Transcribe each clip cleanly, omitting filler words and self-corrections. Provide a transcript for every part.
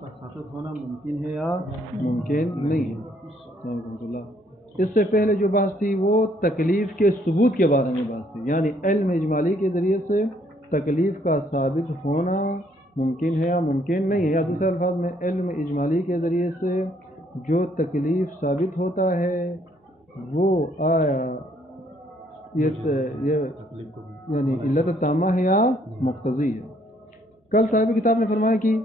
کا ثابت ہونا ممکن ہے یا ممکن نہیں ہے. اس سے پہلے جو بات تھی وہ تکلیف کے ثبوت کے بارے میں بات تھی، یعنی علم اجمالی کے ذریعے سے تکلیف کا ثابت ہونا ممکن ہے یا ممکن نہیں ہے، یا دوسرے الفاظ میں علم اجمالی کے ذریعے سے جو تکلیف ثابت ہوتا ہے وہ آیا یہ یعنی علت تامہ ہے یا مقتضی ہے. کل صاحب کتاب نے فرمایا کہ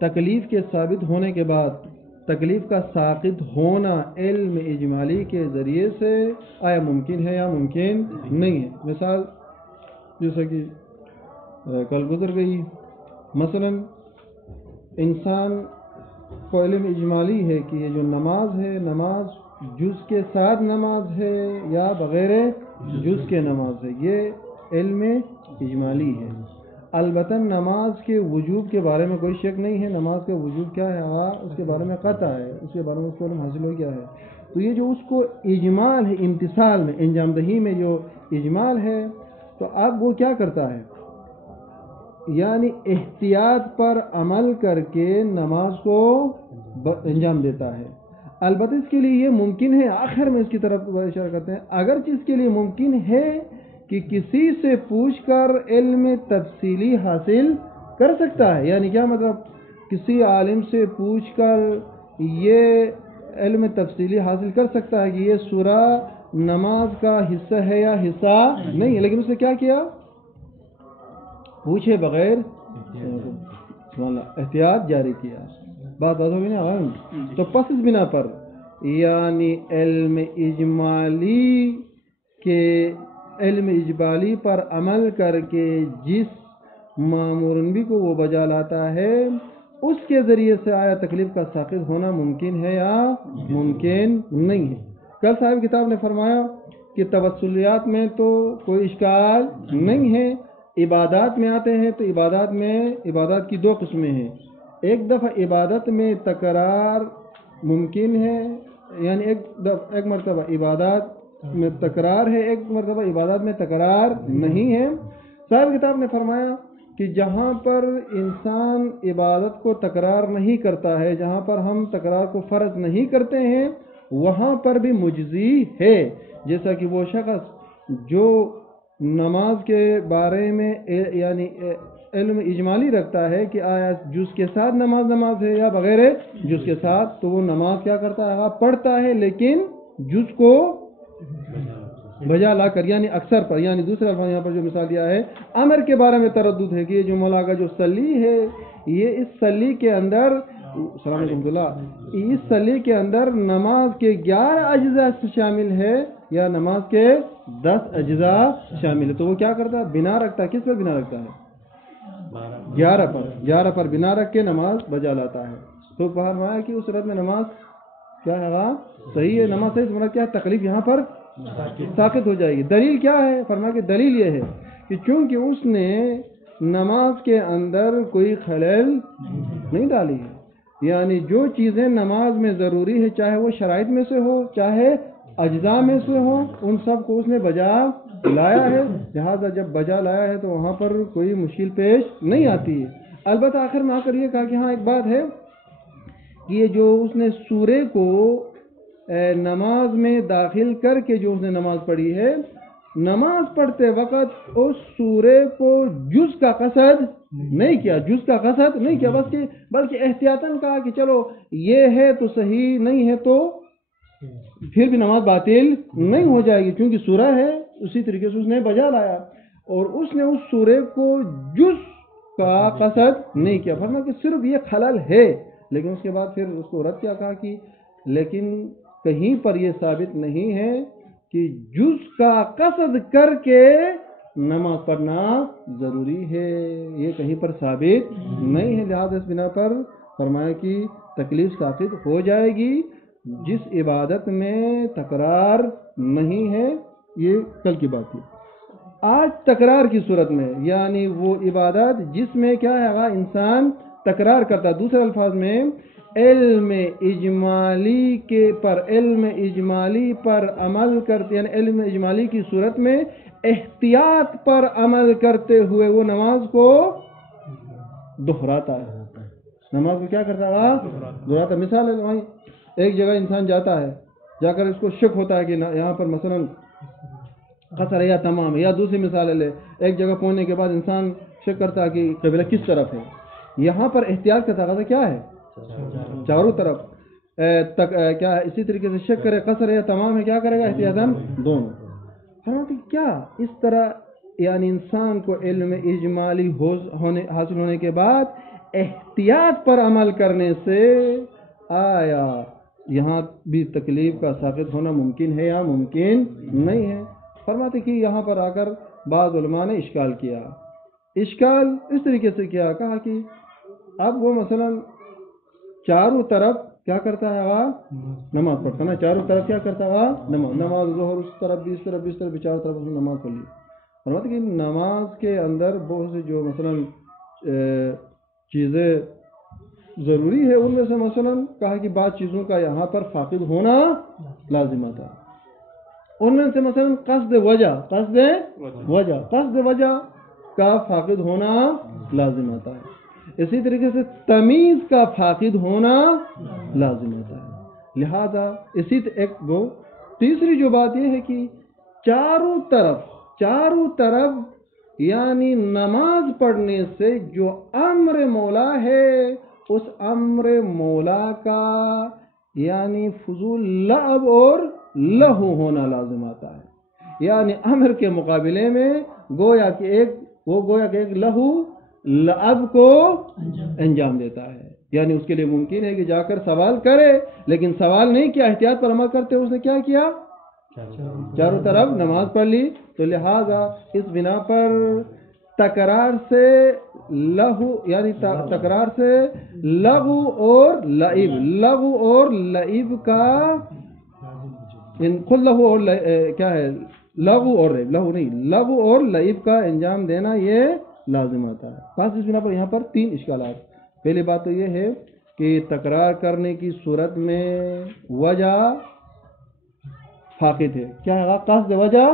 تکلیف کے ثابت ہونے کے بعد تکلیف کا ساقط ہونا علم اجمالی کے ذریعے سے آیا ممکن ہے یا ممکن نہیں ہے. مثال جیسا کہ کل گزر گئی، مثلا انسان کو علم اجمالی ہے کہ یہ جو نماز ہے، نماز جز کے ساتھ نماز ہے یا بغیر جز کے نماز ہے، یہ علم اجمالی ہے. البتہ نماز کے وجوب کے بارے میں کوئی شک نہیں ہے، نماز کا وجوب کیا ہے اس کے بارے میں قطع ہے، اس کے بارے میں اس کو علم حاصل ہو گیا ہے. تو یہ جو اس کو اجمال ہے، امتثال میں انجام دہی میں جو اجمال ہے، تو اب وہ کیا کرتا ہے، یعنی احتیاط پر عمل کر کے نماز کو انجام دیتا ہے. البتہ اس کے لیے یہ ممکن ہے، آخر میں اس کی طرف اشارہ کرتے ہیں، اگرچہ اس کے لیے ممکن ہے کہ کسی سے پوچھ کر علم تفصیلی حاصل کر سکتا ہے. یعنی کیا مطلب، کسی عالم سے پوچھ کر یہ علم تفصیلی حاصل کر سکتا ہے کہ یہ سورہ نماز کا حصہ ہے یا حصہ نہیں ہے، لیکن اس نے کیا کیا، پوچھے بغیر احتیاط جاری کیا. بات ہوگی نا. تو پس اس بنا پر یعنی علم اجمالی پر عمل کر کے جس مامورن بھی کو وہ بجا لاتا ہے، اس کے ذریعے سے آیا تکلیف کا ساقط ہونا ممکن ہے یا ممکن نہیں ہے. کل صاحب کتاب نے فرمایا کہ توسلیات میں تو کوئی اشکال نہیں ہے. عبادات میں آتے ہیں تو عبادات کی دو قسمیں ہیں. ایک دفعہ عبادت میں تکرار ممکن ہے، یعنی ایک مرتبہ عبادات میں تکرار ہے، ایک مرتبہ عبادات میں تکرار نہیں ہے. صاحب کتاب نے فرمایا کہ جہاں پر انسان عبادت کو تکرار نہیں کرتا ہے، جہاں پر ہم تکرار کو فرض نہیں کرتے ہیں، وہاں پر بھی مجزی ہے. جیسا کہ وہ شخص جو نماز کے بارے میں یعنی علم اجمالی رکھتا ہے کہ آیا جز کے ساتھ نماز ہے یا بغیر جز کے ساتھ، تو وہ نماز کیا کرتا ہے، پڑھتا ہے لیکن جز کو بجا لا کر، یعنی اکثر پر. یعنی دوسرے الفاظ یہاں پر جو مثال دیا ہے، امر کے بارے میں تردد ہے کہ یہ جو مولا کا جو صلی ہے، یہ اس صلی کے اندر السلام علیکم اس صلی کے اندر نماز کے 11 اجزاء شامل ہے یا نماز کے 10 اجزاء شامل ہے. تو وہ کیا کرتا ہے، بنا رکھتا ہے. کس پر بنا رکھتا ہے، 11 پر بنا رکھ کے نماز بجا لاتا ہے. تو فرمایا کہ اس صورت میں نماز کیا ہے، صحیح ہے. نماز صحیح مراد کیا ہے، تکلیف یہاں پر ساقط ہو جائے گی. دلیل کیا ہے، فرمایا کہ دلیل یہ ہے کہ چونکہ اس نے نماز کے اندر کوئی خلل نہیں ڈالی ہے، یعنی جو چیزیں نماز میں ضروری ہے، چاہے وہ شرائط میں سے ہو چاہے اجزاء میں سے ہو، ان سب کو اس نے بجا لایا ہے. لہذا جب بجا لایا ہے تو وہاں پر کوئی مشکل پیش نہیں آتی ہے. البتہ آخر میں آ کر یہ کہا کہ ہاں ایک بات ہے کہ یہ جو اس نے سورے کو نماز میں داخل کر کے جو اس نے نماز پڑھی ہے، نماز پڑھتے وقت اس سورے کو جز کا قصد نہیں کیا، بلکہ احتیاطاً کہا کہ چلو یہ ہے تو صحیح، نہیں ہے تو پھر بھی نماز باطل نہیں ہو جائے گی، کیونکہ سورہ ہے. اسی طریقے سے اس نے بجا لایا اور اس نے اس سورے کو جز کا قصد نہیں کیا. فرمایا کہ صرف یہ خلل ہے، لیکن اس کے بعد پھر اس کو رد کیا، کہا کہ لیکن کہیں پر یہ ثابت نہیں ہے کہ جز کا قصد کر کے نماز پڑھنا ضروری ہے، یہ کہیں پر ثابت نہیں ہے. لہذا اس بنا پر فرمایا کہ تکلیف ساقط ہو جائے گی جس عبادت میں تکرار نہیں ہے. یہ کل کی بات تھی. آج تکرار کی صورت میں، یعنی وہ عبادت جس میں کیا ہے، انسان تکرار کرتا. دوسرے الفاظ میں علم اجمالی پر عمل کرتے، یعنی علم اجمالی کی صورت میں احتیاط پر عمل کرتے ہوئے وہ نماز کو دہراتا ہے. نماز کو کیا کرتا ہے؟ دہراتا. مثال ہے وہیں ایک جگہ انسان جاتا ہے, جا کر اس کو شک ہوتا ہے کہ یہاں پر مثلا قصر ہے یا تمام ہے. یا دوسری مثال لے, ایک جگہ پہنچنے کے بعد انسان شک کرتا ہے کہ قبلہ کس طرف ہے. یہاں پر احتیاط کا تقاضا کیا ہے؟ چاروں طرف. کیا ہے اسی طریقے سے شک کرے قصر ہے یا تمام ہے, کیا کرے گا؟ احتیاطاً دونوں. فرماتے کیا اس طرح یعنی انسان کو علم اجمالی حاصل ہونے کے بعد احتیاط پر عمل کرنے سے آیا یہاں بھی تکلیف کا ساقط ہونا ممکن ہے یا ممکن نہیں ہے؟ فرماتے کہ یہاں پر آ کر بعض علماء نے اشکال کیا. اشکال اس طریقے سے کیا, کہا کہ اب وہ مثلا چاروں طرف کیا کرتا ہے؟ نماز پڑھتا نا, چاروں طرف کیا کرتا ہے؟ نماز ظہر اس طرف بھی, اس طرف بھی, اس طرف بھی, چاروں طرف اس نے نماز پڑھ لی. فرماتے کہ نماز کے اندر بہت سے جو مثلا چیزیں ضروری ہے ان میں سے مثلا کہا کہ بعض چیزوں کا یہاں پر فاقد ہونا لازم تھا. ان میں سے مثلا قصد وجہ کا فاقد ہونا لازم آتا ہے. اسی طریقے سے تمیز کا فاقد ہونا لازم ہوتا ہے. لہذا تیسری جو بات یہ ہے کہ چاروں طرف یعنی نماز پڑھنے سے جو امر مولا ہے اس امر مولا کا یعنی فضول لعب اور لہو ہونا لازم آتا ہے. یعنی امر کے مقابلے میں گویا کہ ایک لہو لعب کو انجام دیتا ہے. یعنی اس کے لیے ممکن ہے کہ جا کر سوال کرے, لیکن سوال نہیں کیا, احتیاط پر عمل کرتے اس نے کیا کیا؟ چاروں طرف نماز پڑھ لی. تو لہذا اس بنا پر تکرار سے لغو اور لعب کا لغو اور لعب کا انجام دینا یہ لازم آتا ہے. بس اس بنا پر یہاں پر 3 اشکالات. پہلی بات تو یہ ہے کہ تکرار کرنے کی صورت میں وجہ فاقد ہے. کیا ہے؟ قصد وجہ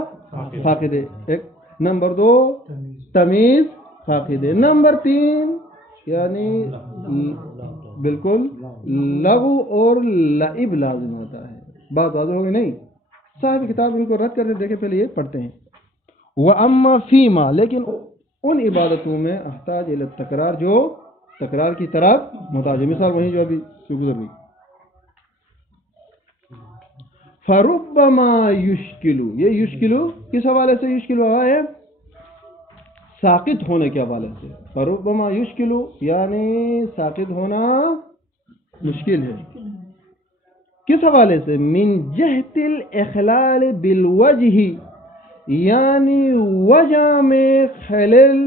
فاقد ہے. ایک نمبر 2 تمیز فاقد ہے. نمبر 3 یعنی بالکل لغو اور لعب لازم ہوتا ہے. بات واضح ہوگی نہیں؟ صاحب کتاب ان کو رد کرتے دیکھیں, پہلے یہ پڑھتے ہیں. وَأَمَّا فِيمَا, لیکن ان عبادتوں میں احتاج الی تکرار جو تکرار کی طرف محتاج ہے. مثال وہیں جو ابھی گزر گئی. فربما یشکلو, یہ یشکلو کس حوالے سے یشکلو آیا ہے؟ ساقط ہونے کے حوالے سے. فربما یشکلو یعنی ساقط ہونا مشکل ہے. کس حوالے سے؟ من جہت الاخلال بالوجہ, یعنی وجہ میں خلل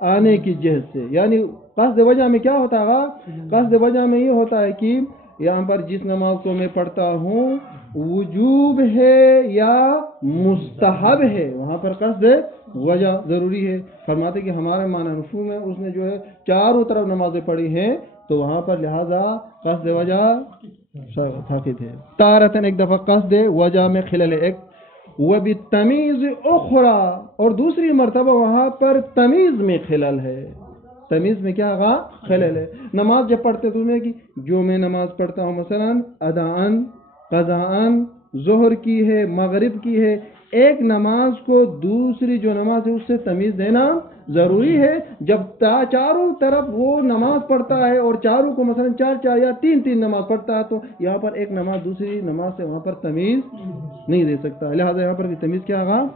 آنے کی جہت سے. یعنی قصد وجہ میں کیا ہوتا ہے؟ قصد وجہ میں یہ ہوتا ہے کہ یہاں پر جس نماز کو میں پڑھتا ہوں وجوب ہے یا مستحب ہے, وہاں پر قصد وجہ ضروری ہے. فرماتے کہ ہمارے معنی رفوع میں اس نے جو ہے چاروں طرف نمازیں پڑھی ہیں تو وہاں پر لہذا قصد وجہ ثابت ہے. تارتن ایک دفعہ قصد وجہ میں خلل ہے, ایک وبالتمیز اخرى, اور دوسری مرتبہ وہاں پر تمیز میں خلل ہے. تمیز میں کیا ہوگا؟ خلل ہے. نماز جب پڑھتے تمہیں کہ جو میں نماز پڑھتا ہوں مثلا اداءن قضاءن ظہر کی ہے مغرب کی ہے, ایک نماز کو دوسری جو نماز ہے اس سے تمیز دینا ضروری ہے. جب چاروں طرف وہ نماز پڑھتا ہے اور چاروں کو مثلا 4 یا 3 نماز پڑھتا ہے تو یہاں پر ایک نماز دوسری نماز سے وہاں پر تمیز نہیں دے سکتا. لہذا یہاں پر بھی تمیز کیا ہوگا؟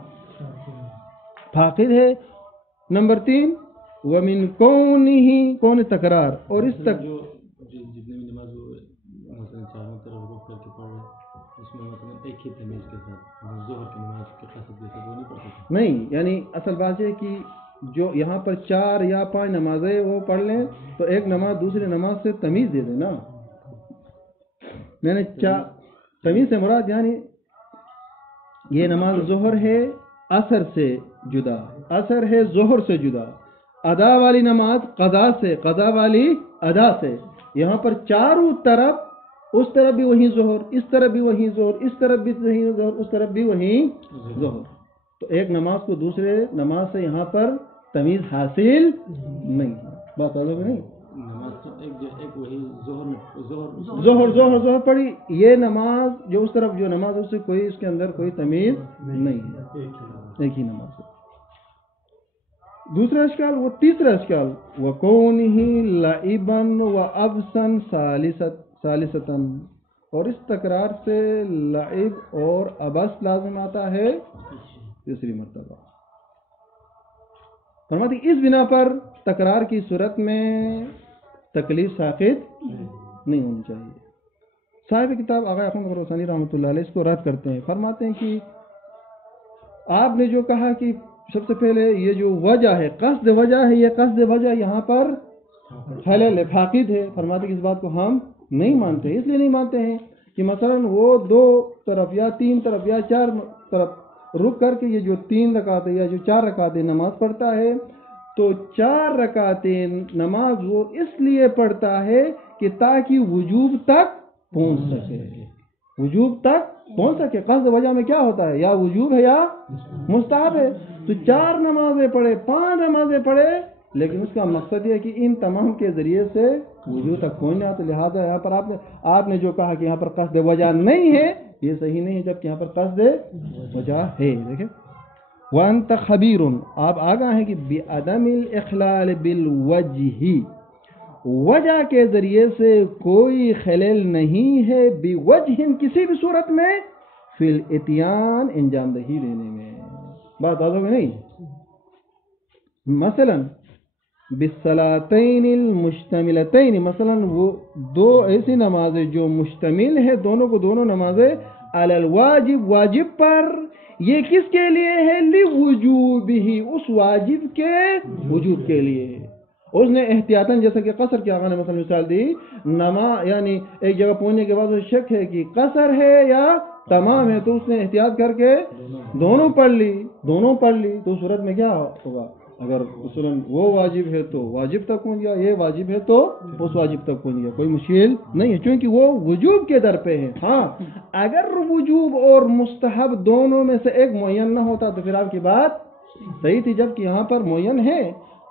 فاقد ہے. نمبر 3 ومن کون تکرار, اور اس تک جتنے بھی نماز مثلا چاروں طرف رخ کر کے پڑھ رہے اس میں مثلا ایک ہی تمیز کے ساتھ ظہر کی نماز کے قصد جیسے وہ نہیں پڑھ سکتے. نہیں, یعنی اصل بات یہ کہ جو یہاں پر 4 یا 5 نمازیں وہ پڑھ لیں تو ایک نماز دوسری نماز سے تمیز دے دیں نا. میں نے تمیز سے مراد یعنی یہ نماز ظہر ہے عصر سے جدا, عصر ہے ظہر سے جدا, ادا والی نماز قضا سے, قضا والی ادا سے. یہاں پر چاروں طرف اس طرف بھی وہی ظہر, اس طرف بھی وہی ظہر, اس طرف بھی وہی ظہر, اس طرف بھی وہی ظہر. تو ایک نماز کو دوسرے نماز سے یہاں پر تمیز حاصل نہیں. بات واضح نہیں. نماز تو ایک وہی ظہر پڑھی، یہ نماز جو اس طرف جو نماز اس سے کوئی اس کے اندر کوئی تمیز نہیں ہے، ایک ہی نماز ہے۔ دوسرا اشکال، وہ تیسرا اشکال، وَكُونِهِ لَعِبًا وَعَبْثًا ثالثتاً، اور اس تکرار سے لعب اور عبث لازم آتا ہے تیسری مرتبہ۔ فرماتے ہیں اس بنا پر تکرار کی صورت میں تکلیف ساقط نہیں ہونی چاہیے۔ صاحب کتاب آغا اخوند غفور ثانی رحمۃ اللہ علیہ اس کو رد کرتے ہیں، فرماتے ہیں کہ آپ نے جو کہا کہ سب سے پہلے یہ جو وجہ ہے، قصد وجہ ہے، یہ قصد وجہ یہاں پر خلل فاقد ہے۔ فرماتے ہیں کہ اس بات کو ہم نہیں مانتے، اس لیے نہیں مانتے ہیں کہ مثلا وہ 2 طرف یا 3 طرف یا 4 طرف رک کر کے یہ جو 3 رکعتیں یا جو 4 رکعتیں نماز پڑھتا ہے، تو 4 رکعتیں نماز وہ اس لیے پڑھتا ہے کہ تاکہ وجوب تک پہنچ سکے، وجوب تک پہنچ سکے۔ قصد وجہ میں کیا ہوتا ہے، یا وجوب ہے یا مستحب ہے، تو 4 نمازیں پڑھے، 5 نمازیں پڑھے، لیکن اس کا مقصد یہ ہے کہ ان تمام کے ذریعے سے وجوب تک پہنچنا، تو لہٰذا یہاں پر آپ نے جو کہا کہ یہاں پر قصد وجہ نہیں ہے، یہ صحیح نہیں ہے، جبکہ یہاں پر قصد وجہ ہے۔ دیکھیں، وَأَنْتَ خَبِيرٌ، آپ آگاہ ہیں کہ بِعَدَمِ الْإِخْلَالِ بِالْوَجْهِ، وجہ کے ذریعے سے کوئی خلل نہیں ہے، بِوَجْهٍ کسی بھی صورت میں، فی الاتیان انجام دہی دینے میں۔ بات آزو میں نہیں، مثلا بالصلاتین المشتملتین، مثلا وہ 2 ایسی نمازیں جو مشتمل ہے، دونوں کو دونوں نمازیں علی الواجب، واجب پر، یہ کس کے لیے ہے، لوجوبہ، اس واجب کے وجوب کے لیے ہے۔ اس نے احتیاطاً، جیسا کہ قصر کی آقا نے مثلا مثال دی، یعنی ایک جگہ پہنچنے کے بعد شک ہے کہ قصر ہے یا تمام ہے، تو اس نے احتیاط کر کے دونوں پڑھ لی، تو اس صورت میں کیا ہوگا، اگر مثلا وہ واجب ہے تو واجب تک پہنچ گیا، یہ واجب ہے تو اس واجب تک پہنچ گیا، کوئی مشکل نہیں ہے، چونکہ وہ وجوب کے در پہ ہے۔ ہاں اگر وجوب اور مستحب دونوں میں سے ایک معین نہ ہوتا تو پھر آپ کی بات صحیح تھی، جبکہ یہاں پر معین ہے،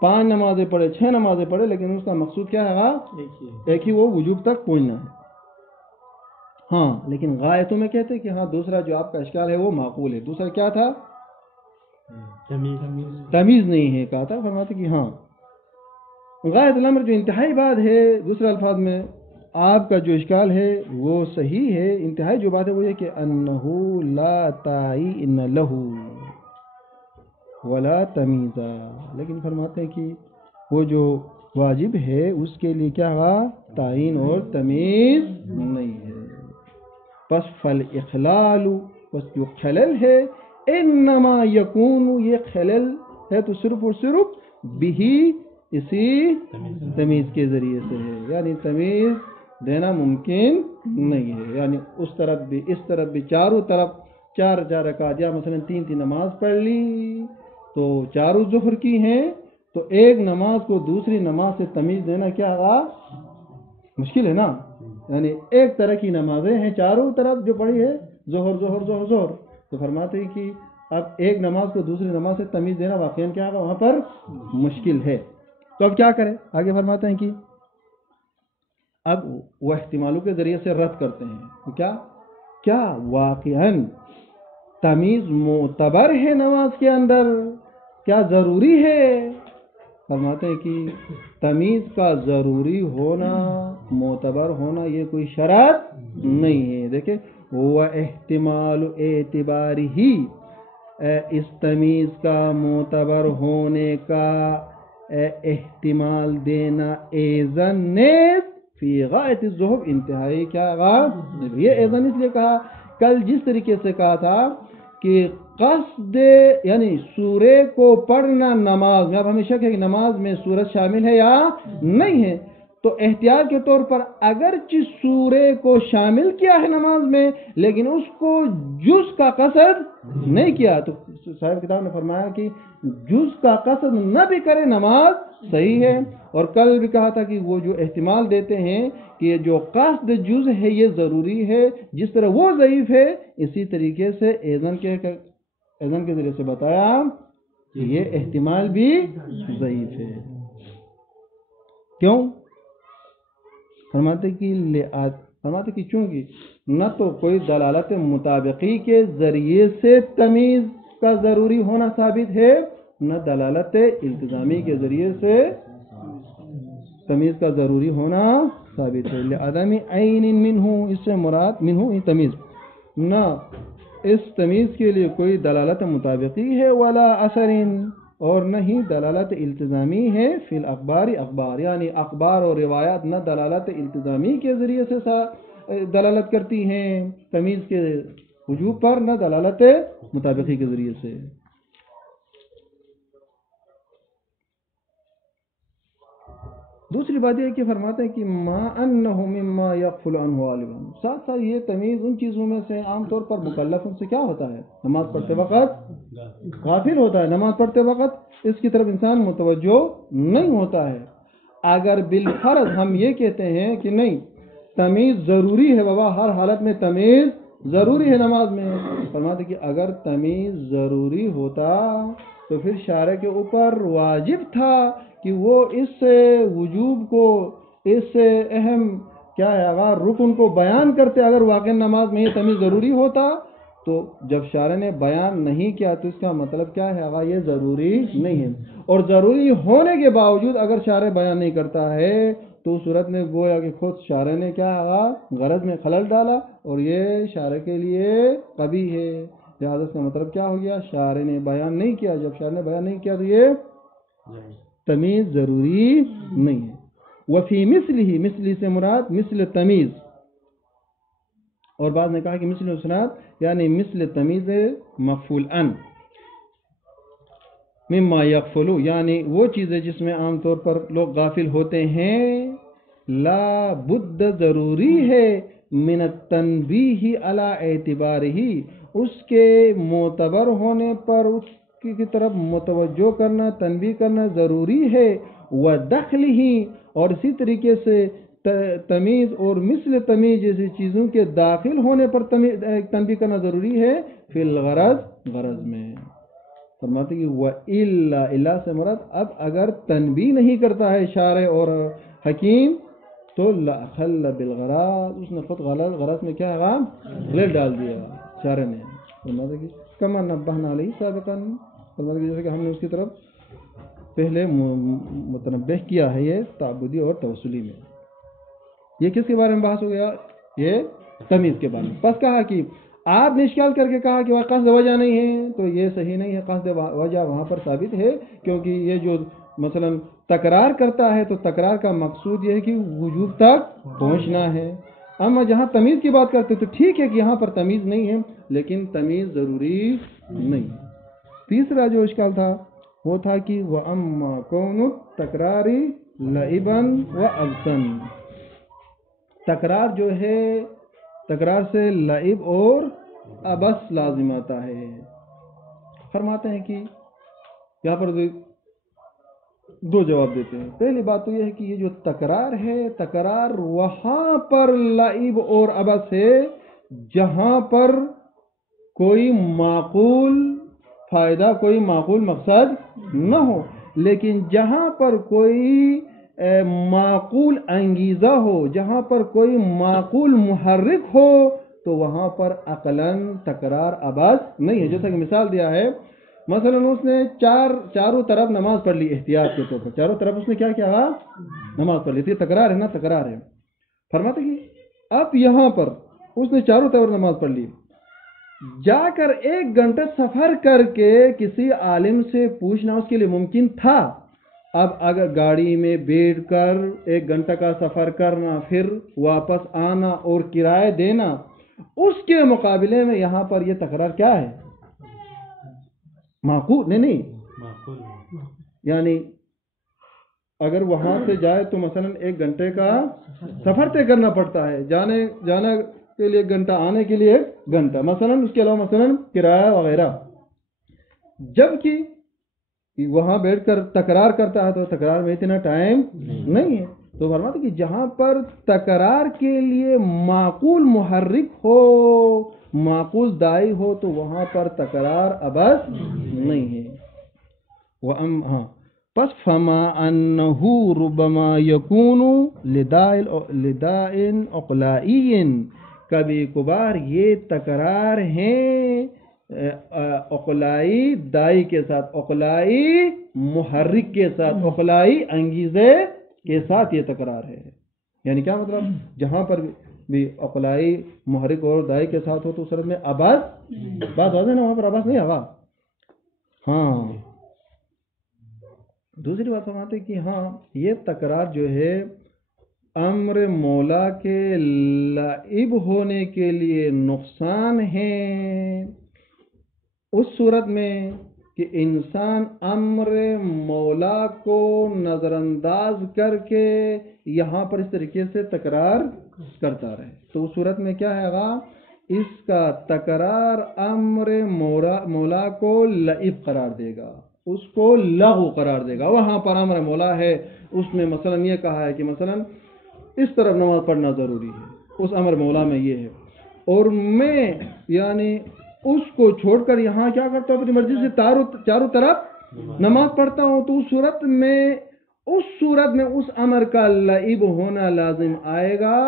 5 نمازیں پڑھے، 6 نمازیں پڑھے، لیکن اس کا مقصود کیا ہے، ایک ہی، وہ وجوب تک پہنچنا ہے۔ ہاں لیکن غایتوں میں کہتے ہیں کہ ہاں دوسرا جو آپ کا اشکال ہے وہ معقول ہے۔ دوسرا کیا تھا، تمیز نہیں ہے کہا تھا، فرماتے کہ ہاں غایت الامر جو انتہائی بات ہے، دوسرے الفاظ میں آپ کا جو اشکال ہے وہ صحیح ہے، انتہائی جو بات ہے وہ یہ کہ انہو لا تعین لہو ولا تمیزا، لیکن فرماتے ہیں کہ وہ جو واجب ہے اس کے لیے کیا ہوا، تعین اور تمیز نہیں ہے۔ پس فالاخلال، پس جو خلل ہے، انما یکون، یہ خلل ہے تو صرف اور صرف بھی، اسی تمیز کے ذریعے سے ہے، یعنی تمیز دینا ممکن نہیں ہے، یعنی اس طرف بھی اس طرف بھی، چاروں طرف 4 رکعت یا مثلا 3 نماز پڑھ لی، تو چاروں ظہر کی ہیں، تو ایک نماز کو دوسری نماز سے تمیز دینا کیا ہوا، مشکل ہے نا، یعنی ایک طرح کی نمازیں ہیں چاروں طرف جو پڑھی ہے، ظہر ظہر ظہر ظہر، تو فرماتے ہیں کہ اب ایک نماز کو دوسری نماز سے تمیز دینا واقعاً کیا ہوگا، وہاں پر مشکل ہے، تو اب کیا کریں، آگے فرماتے ہیں کہ اب وہ احتمالوں کے ذریعے سے رد کرتے ہیں، کیا واقعاً تمیز معتبر ہے نماز کے اندر، کیا ضروری ہے؟ فرماتے ہیں کہ تمیز کا ضروری ہونا، معتبر ہونا، یہ کوئی شرط نہیں ہے۔ دیکھیں، وہ احتمال اعتبار ہی، اس تمیز کا معتبر ہونے کا احتمال دینا ایزن نیز فی غایت الذہب، انتہائی کیا غایت، یہ ایزن اس لیے کہا، کل جس طریقے سے کہا تھا کہ قصد یعنی سورے کو پڑھنا نماز میں، اب ہمیں شک ہے کہ نماز میں سورت شامل ہے یا نہیں ہے، تو احتیاط کے طور پر اگرچہ سورے کو شامل کیا ہے نماز میں، لیکن اس کو جز کا قصد نہیں کیا، تو صاحب کتاب نے فرمایا کہ جز کا قصد نہ بھی کرے نماز صحیح ہے۔ اور کل بھی کہا تھا کہ وہ جو احتمال دیتے ہیں کہ جو قصد جز ہے یہ ضروری ہے، جس طرح وہ ضعیف ہے، اسی طریقے سے ایذن کے ذریعے سے بتایا کہ یہ احتمال بھی ضعیف ہے۔ کیوں؟ فرماتے کہ چونکہ نہ تو کوئی دلالت مطابقی کے ذریعے سے تمیز کا ضروری ہونا ثابت ہے، نہ دلالت التزامی کے ذریعے سے تمیز کا ضروری ہونا ثابت ہے۔ لعدم عین منہ، اس سے مراد منہ تمیز، نہ اس تمیز کے لیے کوئی دلالت مطابقی ہے، ولا اثر، اور نہ ہی دلالت التزامی ہے، فی الاخبار، اخبار یعنی اخبار اور روایات نہ دلالت التزامی کے ذریعے سے دلالت کرتی ہیں تمیز کے وجوب پر، نہ دلالت مطابقی کے ذریعے سے۔ دوسری بات یہ کہ فرماتے ہیں کہ ما انہ مما یغفل عنہ غالبا، ساتھ ساتھ یہ تمیز ان چیزوں میں سے عام طور پر مکلف ان سے کیا ہوتا ہے، نماز پڑھتے وقت غافل ہوتا ہے، نماز پڑھتے وقت اس کی طرف انسان متوجہ نہیں ہوتا ہے۔ اگر بالفرض ہم یہ کہتے ہیں کہ نہیں تمیز ضروری ہے، بابا ہر حالت میں تمیز ضروری ہے نماز میں، فرماتے کہ اگر تمیز ضروری ہوتا تو پھر شارع کے اوپر واجب تھا کہ وہ اس وجوب کو، اس اہم کیا ہے اگر رکن کو بیان کرتے۔ اگر واقع نماز میں یہ تمیز ضروری ہوتا تو جب شارع نے بیان نہیں کیا تو اس کا مطلب کیا ہے اگر یہ ضروری نہیں ہے، اور ضروری ہونے کے باوجود اگر شارع بیان نہیں کرتا ہے تو صورت میں گویا کہ خود شارع نے کیا غرض میں خلل ڈالا اور یہ شارع کے لیے قبیح ہے۔ لہذا اس کا مطلب کیا ہو گیا، شارع نے بیان نہیں کیا، جب شارع نے بیان نہیں کیا تو یہ تمیز ضروری نہیں ہے۔ وفی مثلہ، مثلی سے مراد مثل تمیز، اور بعد نے کہا کہ مثل اسناد یعنی مثل تمیز مفعول ان، مما یغفلو یعنی وہ چیزیں جس میں عام طور پر لوگ غافل ہوتے ہیں، لا بد ضروری ہے من التنبیہ علی اعتبارہ، اس کے معتبر ہونے پر اس کی طرف متوجہ کرنا، تنبیہ کرنا ضروری ہے، ودخلہ اور اسی طریقے سے تمیز اور مثل تمیز جیسی چیزوں کے داخل ہونے پر تنبیہ کرنا ضروری ہے، فی الغرض غرض میں۔ فرماتے کہ وَإِلَّا، الا سے مراد اب اگر تنبیہ نہیں کرتا ہے شارع اور حکیم تو لَأَخَلَّ بِالْغَرَض، اس نے خود غرض میں کیا ہے غلط ڈال دیا شارع نے۔ فرماتے کہ کما نبہنا علیہ سابقاً، فرماتے کہ جیسے کہ ہم نے اس کی طرف پہلے متنبہ کیا ہے، یہ تعبدی اور توسلی میں۔ یہ کس کے بارے میں بحث ہو گیا، یہ تمیز کے بارے میں۔ پس کہا کہ آپ نے اشکال کر کے کہا کہ وہ قصد وجہ نہیں ہے، تو یہ صحیح نہیں ہے، قصد وجہ وہاں پر ثابت ہے، کیونکہ یہ جو مثلا تکرار کرتا ہے تو تکرار کا مقصود یہ ہے کہ وجوب تک پہنچنا ہے۔ اما جہاں تمیز کی بات کرتے تو ٹھیک ہے کہ یہاں پر تمیز نہیں ہے لیکن تمیز ضروری نہیں ہے۔ تیسرا جو اشکال تھا وہ تھا کہ وَأَمَّا كَوْنُ التَّكْرَارِ لَعِبًا وَأَبْسًا، تکرار جو ہے تکرار سے لعب اور ابس لازم آتا ہے۔ فرماتے ہیں کہ یہاں پر دو جواب دیتے ہیں۔ پہلی بات تو یہ ہے کہ یہ جو تکرار ہے، تکرار وہاں پر لعب اور ابس ہے جہاں پر کوئی معقول فائدہ، کوئی معقول مقصد نہ ہو، لیکن جہاں پر کوئی معقول انگیزہ ہو، جہاں پر کوئی معقول محرک ہو تو وہاں پر عقلاً تکرار ابس نہیں ہے۔ جیسا کہ مثال دیا ہے، مثلا اس نے چاروں طرف نماز پڑھ لی احتیاط کے طور پر، چاروں طرف اس نے کیا کیا نماز پڑھ لی تھی، تکرار ہے نا، تکرار ہے۔ فرماتے کہ اب یہاں پر اس نے چاروں طرف نماز پڑھ لی، جا کر 1 گھنٹہ سفر کر کے کسی عالم سے پوچھنا اس کے لیے ممکن تھا۔ اب اگر گاڑی میں بیٹھ کر 1 گھنٹہ کا سفر کرنا، پھر واپس آنا اور کرایہ دینا، اس کے مقابلے میں یہاں پر یہ تکرار کیا ہے، معقول نہیں، یعنی اگر وہاں سے جائے تو مثلا 1 گھنٹے کا سفر طے کرنا پڑتا ہے، جانے کے لیے 1 گھنٹہ، آنے کے لیے 1 گھنٹہ، مثلا اس کے علاوہ مثلا کرایہ وغیرہ، جبکہ وہاں بیٹھ کر تکرار کرتا ہے تو تکرار میں اتنا ٹائم نہیں ہے۔ تو فرماتے کہ جہاں پر تکرار کے لیے معقول محرک ہو، معقول داعی ہو تو وہاں پر تکرار ابس نہیں ہے۔ ہاں، پس فما انہو ربما یکون لدائن اقلائی، کبھی کبھار یہ تکرار ہیں اقلائی دائی کے ساتھ، اقلائی محرک کے ساتھ، اقلائی انگیزے کے ساتھ یہ تکرار ہے. یعنی کیا مطلب؟ جہاں پر بھی اقلائی محرک اور دائی کے ساتھ ہو تو صورت میں آباز بات واضح نا، وہاں پر آباز نہیں آوا. ہاں دوسری بات فرماتے کہ ہاں یہ تکرار جو ہے امر مولا کے لائب ہونے کے لیے نقصان ہے اس صورت میں کہ انسان امر مولا کو نظر انداز کر کے یہاں پر اس طریقے سے تکرار کرتا رہے. تو اس صورت میں کیا ہے گا؟ اس کا تکرار امر مولا کو لعب قرار دے گا، اس کو لغو قرار دے گا. وہاں پر امر مولا ہے، اس میں مثلا یہ کہا ہے کہ مثلا اس طرف نماز پڑھنا ضروری ہے، اس امر مولا میں یہ ہے، اور میں یعنی اس کو چھوڑ کر یہاں کیا کرتا ہوں؟ اپنی مرضی سے چاروں طرف نماز پڑھتا ہوں. تو اس صورت میں اس امر کا لعب ہونا لازم آئے گا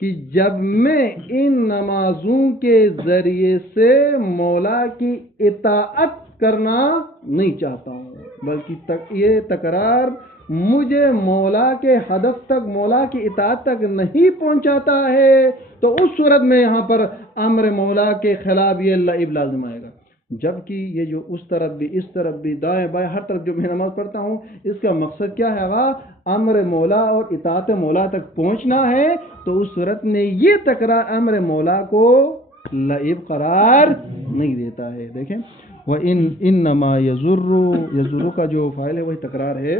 کہ جب میں ان نمازوں کے ذریعے سے مولا کی اطاعت کرنا نہیں چاہتا ہوں، بلکہ یہ تکرار مجھے مولا کے ہدف تک، مولا کی اطاعت تک نہیں پہنچاتا ہے، تو اس صورت میں یہاں پر امر مولا کے خلاف یہ لعب لازم آئے گا. جبکہ یہ جو اس طرف بھی اس طرف بھی دائیں بائیں ہر طرف جو میں نماز پڑھتا ہوں، اس کا مقصد کیا ہے گا؟ امر مولا اور اطاعت مولا تک پہنچنا ہے. تو اس صورت میں یہ تکرار امر مولا کو لعب قرار نہیں دیتا ہے. دیکھیں وَإِنَّمَا يَزُرُّ کا جو فاعل ہے وہی تکرار ہے.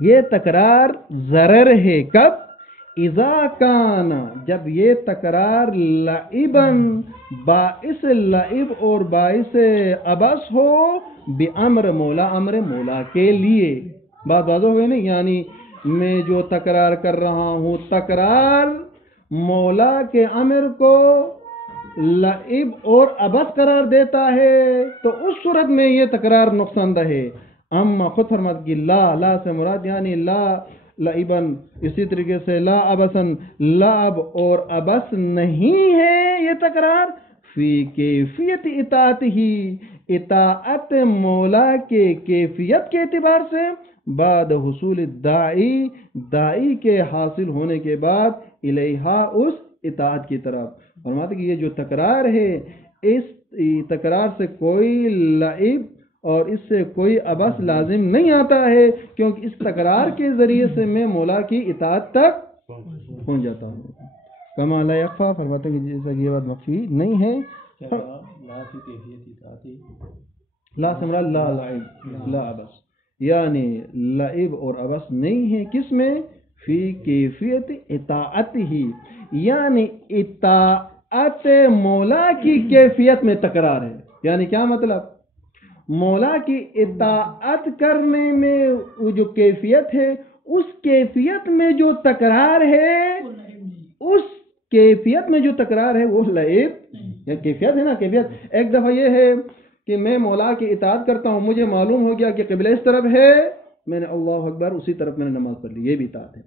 یہ تکرار ضرر ہے کب؟ اذا کان، جب یہ تکرار لعبن باعث لعب اور باعث عبث ہو بامر مولا، امر مولا کے لیے. بات واضح ہو گئی نہیں؟ یعنی میں جو تکرار کر رہا ہوں تکرار مولا کے امر کو لعب اور عبث قرار دیتا ہے، تو اس صورت میں یہ تکرار نقصان دہ ہے. اما خود فرماتے کہ لا سے مراد یعنی لا لعبن، اسی طریقے سے لا عبثن، لعب اور عبث نہیں ہے یہ تکرار فی کیفیت اطاعت ہی، اطاعت مولا کے کیفیت کے اعتبار سے، بعد حصول دائی کے حاصل ہونے کے بعد الیہا اس اطاعت کی طرف. فرماتے کہ یہ جو تکرار ہے اس تکرار سے کوئی لعب اور اس سے کوئی عبث لازم نہیں آتا ہے، کیونکہ اس تکرار کے ذریعے سے میں مولا کی اطاعت تک پہنچ جاتا ہوں. کما لا یخفا، فرماتے ہیں کہ جیسا کہ یہ بات مخفی نہیں ہے. لا سمرا لا لعب لا عبث، یعنی لعب اور عبث نہیں ہے کس میں؟ فی کیفیت اطاعت ہی، یعنی اطاعت مولا کی کیفیت میں تکرار ہے. یعنی کیا مطلب؟ مولا کی اطاعت کرنے میں وہ جو کیفیت ہے، اس کیفیت میں جو تکرار ہے، اس کیفیت میں جو تکرار ہے وہ لعب یا کیفیت ہے نا. کیفیت ایک دفعہ یہ ہے کہ میں مولا کی اطاعت کرتا ہوں، مجھے معلوم ہو گیا کہ قبلہ اس طرف ہے، میں نے اللہ اکبر اسی طرف میں نے نماز پڑھ لی، یہ بھی اطاعت ہے.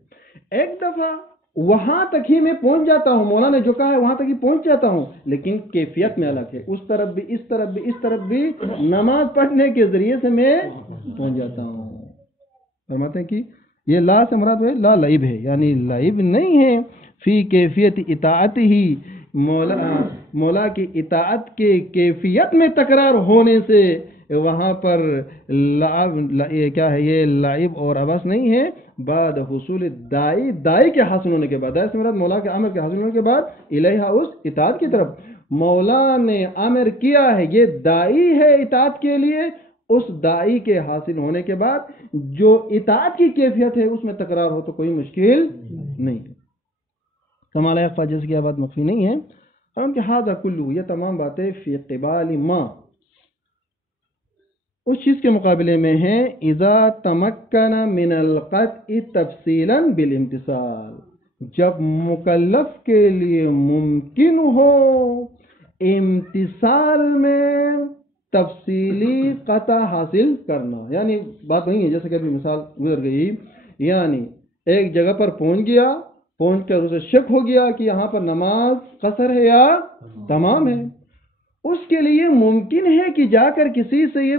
ایک دفعہ وہاں تک ہی میں پہنچ جاتا ہوں، مولا نے جو کہا ہے وہاں تک ہی پہنچ جاتا ہوں، لیکن کیفیت میں الگ ہے، اس طرف بھی اس طرف بھی اس طرف بھی نماز پڑھنے کے ذریعے سے میں پہنچ جاتا ہوں. فرماتے ہیں کہ یہ لا سے مراد ہے لا لعب ہے، یعنی لعب نہیں ہے فی کیفیت اطاعت ہی، مولا کی اطاعت کے کیفیت میں تکرار ہونے سے وہاں پر کیا ہے؟ یہ لعب اور عبث نہیں ہے. بعد حصول دائی کے حاصل ہونے کے بعد، دائی سے مراد مولا کے امر کے حاصل ہونے کے بعد الیہا اس اطاعت کی طرف. مولا نے امر کیا ہے، یہ دائی ہے اطاعت کے لیے، اس دائی کے حاصل ہونے کے بعد جو اطاعت کی کیفیت ہے اس میں تکرار ہو تو کوئی مشکل نہیں ہے. کمال اخفا جیسے کہ بات مخفی نہیں ہے. ہم کہ ہاذا کلو، یہ تمام باتیں فی قبال ما، اس چیز کے مقابلے میں ہیں اذا تمکن من القطع تفصیلا بالامتثال، جب مکلف کے لیے ممکن ہو امتثال میں تفصیلی قطع حاصل کرنا. یعنی بات وہی ہے جیسے کہ ابھی مثال گزر گئی، یعنی ایک جگہ پر پہنچ گیا، پہنچ کر اسے شک ہو گیا کہ یہاں پر نماز قصر ہے یا تمام ہے. اس کے لیے ممکن ہے کہ جا کر کسی سے یہ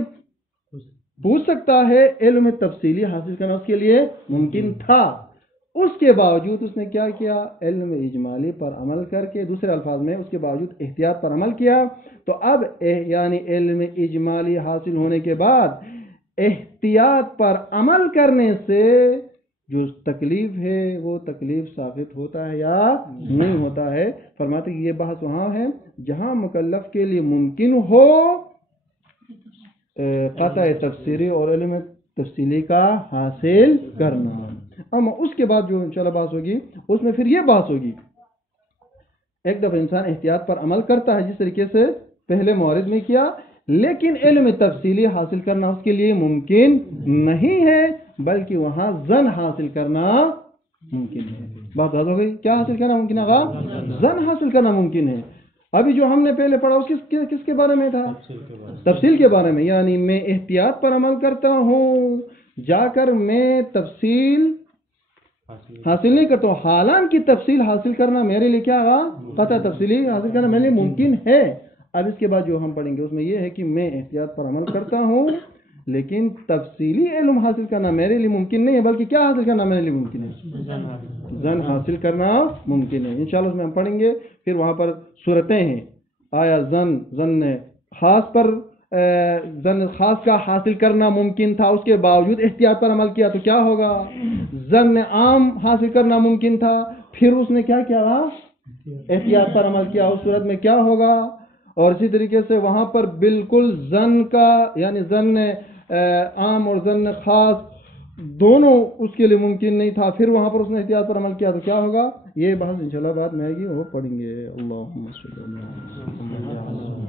پوچھ سکتا ہے، علم تفصیلی حاصل کرنا اس کے لیے ممکن تھا. اس کے باوجود اس نے کیا کیا؟ علم اجمالی پر عمل کر کے، دوسرے الفاظ میں اس کے باوجود احتیاط پر عمل کیا. تو اب یعنی علم اجمالی حاصل ہونے کے بعد احتیاط پر عمل کرنے سے جو تکلیف ہے وہ تکلیف ثابت ہوتا ہے یا نہیں ہوتا ہے. فرماتے کہ یہ بحث وہاں ہے جہاں مکلف کے لیے ممکن ہو قطع تفسیری اور علم تفصیلی کا حاصل کرنا. اما اس کے بعد جو انشاءاللہ بحث ہوگی اس میں پھر یہ بحث ہوگی، ایک دفعہ انسان احتیاط پر عمل کرتا ہے جس طریقے سے پہلے مورد میں کیا، لیکن علم تفصیلی حاصل کرنا اس کے لیے ممکن نہیں ہے، بلکہ وہاں زن حاصل کرنا ممکن ہے. بات ہو گئی، کیا حاصل کرنا ممکن ہے؟ زن حاصل کرنا ممکن ہے. ابھی جو ہم نے پہلے پڑھا اس کس کے بارے میں تھا؟ تفصیل کے بارے میں. یعنی میں احتیاط پر عمل کرتا ہوں، جا کر میں تفصیل حاصل نہیں کرتا ہوں، حالانکہ تفصیل حاصل کرنا میرے لیے کیا ہوگا؟ قطع تفصیلی حاصل کرنا میرے لیے ممکن ہے. اب اس کے بعد جو ہم پڑھیں گے اس میں یہ ہے کہ میں احتیاط پر عمل کرتا ہوں لیکن تفصیلی علم حاصل کرنا میرے لیے ممکن نہیں ہے، بلکہ کیا حاصل کرنا میرے لیے ممکن ہے؟ زن حاصل کرنا ممکن ہے. انشاءاللہ اس میں ہم پڑھیں گے. پھر وہاں پر صورتیں ہیں، آیا زن خاص پر زن خاص کا حاصل کرنا ممکن تھا، اس کے باوجود احتیاط پر عمل کیا تو کیا ہوگا؟ زن عام حاصل کرنا ممکن تھا، پھر اس نے کیا کیا؟ احتیاط پر عمل کیا، اس صورت میں کیا ہوگا؟ اور اسی طریقے سے وہاں پر بالکل زن کا یعنی زن عام اور زن خاص دونوں اس کے لیے ممکن نہیں تھا، پھر وہاں پر اس نے احتیاط پر عمل کیا تو کیا ہوگا؟ یہ بحث انشاءاللہ بعد میں آئے گی، وہ پڑھیں گے. اللہم صلی اللہ علیہ وسلم.